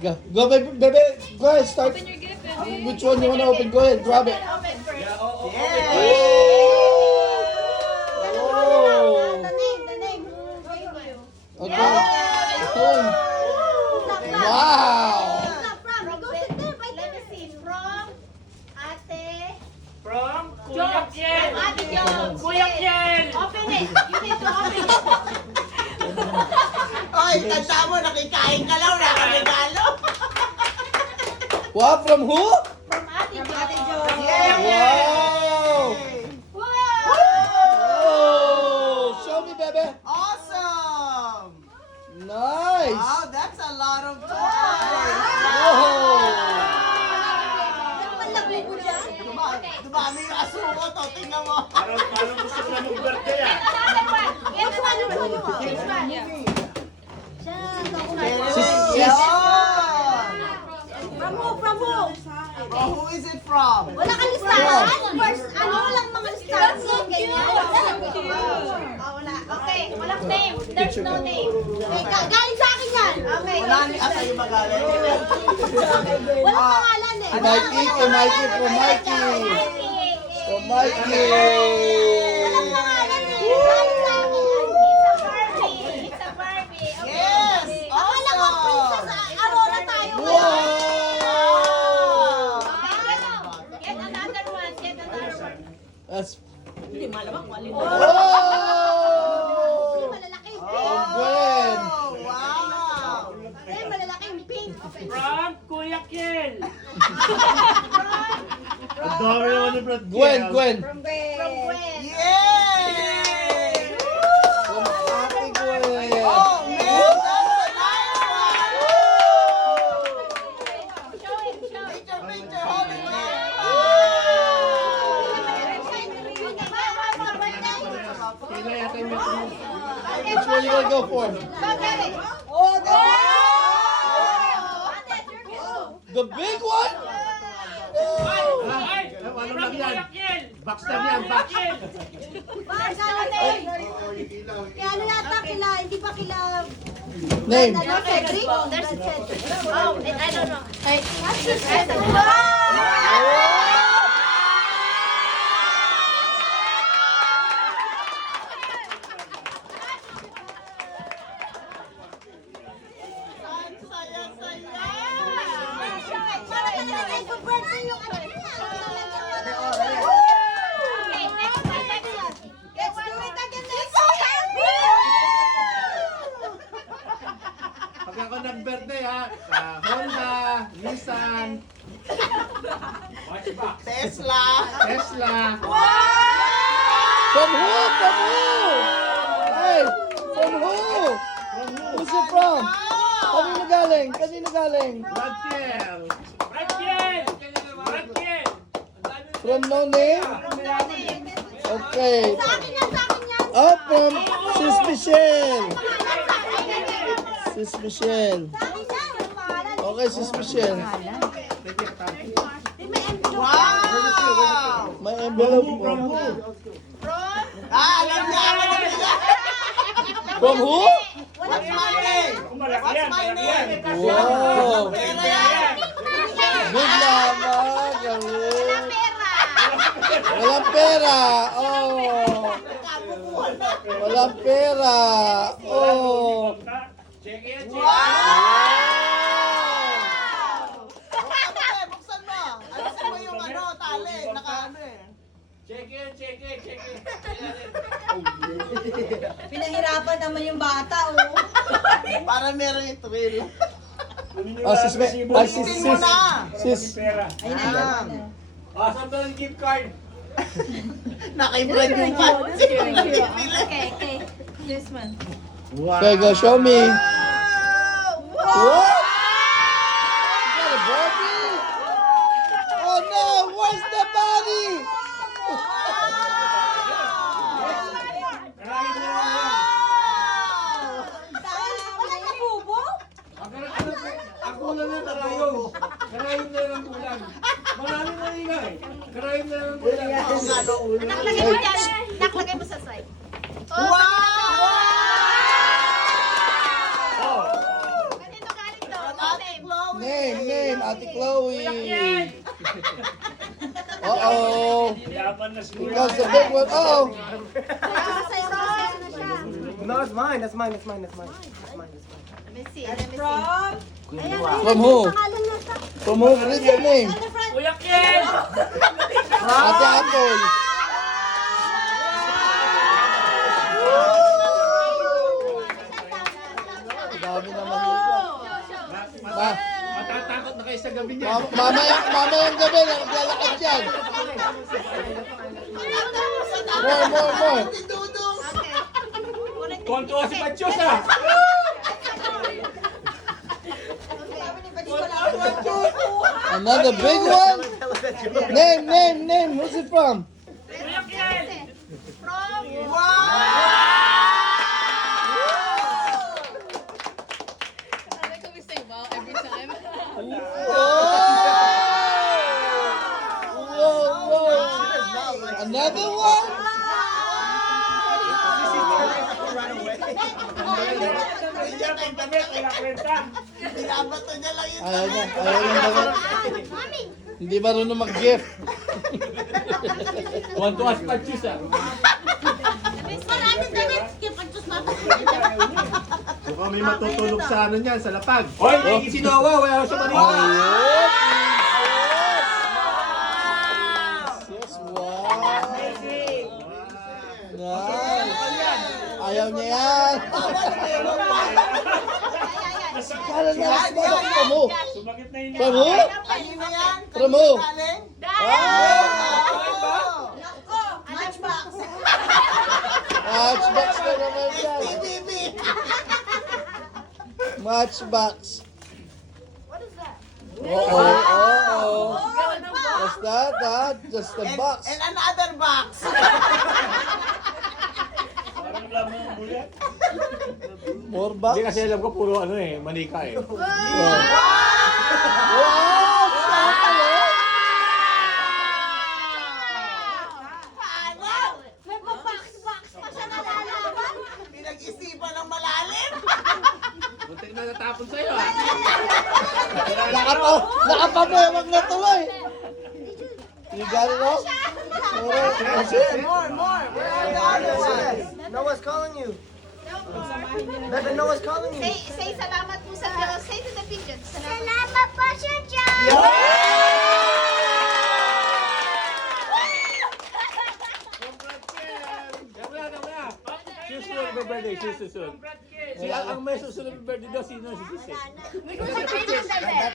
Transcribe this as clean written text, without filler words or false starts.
Go, go, baby, baby. Go ahead, start. Open your gift, baby. Which one you want to open? Go ahead, grab it. Open first. Oh. The name. Okay. Oh. Wow. Let me see. From Ate. From Kuya Kiel. Ate Jones. Kuya Kiel. Open it. You need to open it. Oy, tanda mo, nakikain ka lang, nakaregalo. What? From who? From Ate Jones. Wow. Wow. Oh. Show me, baby. Awesome! Nice. Wow, that's a lot of toys. Dumami yung asuko to, tingnan mo. Parang gusto ko na mag-birthday ah. Which one? Which one? Sis. From who? From who? Oh, who is it from? Wala kang listahan? First, lang mga listahan? Wala. Okay, walang name. There's no name. Okay, galing sa akin yan. Okay. Wala ni asa yung magaling. Walang pangalan eh. Mikey, from Mikey. From Mikey. Walang pangalan eh. Galing sa akin. It's a Barbie. Okay. Yes! Akala ko Princess Aurora tayo. Wow. Get another one. That's. Oh! Oh. Malalaki yung Oh, pink. Gwen. Oh, wow! Malalaki yung pink. From Kuya Kiel. Gwen. From Gwen. Yay! From Ate Gwen. Oh, man, that's a nice one! Show it. Picture, hold it there. Which one you gonna go for? The big one? Ay! From Kuya Kiel. Box na yan, box. Name. Cedric? There's Cedric. Oh, I don't know. Pag ako nag-birthday ha, Honda, Nissan, Tesla. Tesla. From who? From who? Hey, from who? Who's it from? Kanino galing? Brad Kiel. Brad Kiel. Brad Kiel. From no name? Okay. Sa akin yan. Oh, from Sis Michelle. Sis Michelle. Okay, Sis Michelle. Wow! May envelope po. Alam niya ako na nila. From who? What's my name? What's my name? Wow. Pera yan. Good naman. Galing. Walang pera. Oh. Walang pera. Oh. Buksan mo. Alisin mo yung tali. Naka eh. Check it. Pinahirapan naman yung bata, oh. Para meron yung thrill. Oh, sis. Ulitin mo na. Sis. Ayun na, Ayan. ayun na. Saan ba yung gift card? Naka-brand yung panty. Okay. This one. Okay, go show me. Wow! What? You got a Barbie? Oh no, where's the body? Wala ka bubo? Ako lang yung karayon. Karayon na lang kulang. Marami na ingay. Karayon na lang kulang. Naklagay mo sa side. Wow! Oh. Kanino galing to? Ate Name. Chloe. Name, Ate Chloe. Uh-oh. Here comes the big one. Uh-oh. No, it's mine. That's mine. That's mine. That's mine. That's mine. Let me see. Let me see. From who? From who? What is your name? Kuya Ken! Ate Apple. Dami naman dito. Matatakot na kayo sa gabi niya. Mamayang gabi, naglalakad yan. More. Tuwan-tuwa si Pachos ah! Another big one? Name. Who's it from? I like we say wow every time. Whoa. Another one? Binabato niya lang yun. Ayaw na. Hindi marunong mag-gift. Tuwan-tuwa si Pachos ah! Maraming damit. Skip ang sus Mukhang may matutulog sa ano niyan, sa lapag. Hoy, may si Noah, wala sa Manila. Ayun. Yes, wow. Nice. Ayaw niya yan. Kala na from who? Sumakit na yun. From who? Kanino yan? From who? Galing? Matchbox. Matchbox na naman yan. PBB. Matchbox. What is that? Oh. What's that? Just a box. And another box. Parang alam mo ang bulat. More box? Hindi kasi alam ko puro ano eh, manika eh. Wow! Chocolate! May pa-box pa siya nalalaman. Pinag-isipan ng malalim. Buntik na natapon sa'yo ah. Nakapamewag na tuloy. You got it all? That's it. More. Where are the other ones? Noah's calling you. Bebe, Noah's calling you. Say salamat po sa Diyos. Say to the pigeons. Salamat po siya dyan. Wala. Cheers to your birthday, cheers to soon. Si ang may susunod ng birthday daw, sino si Sisi?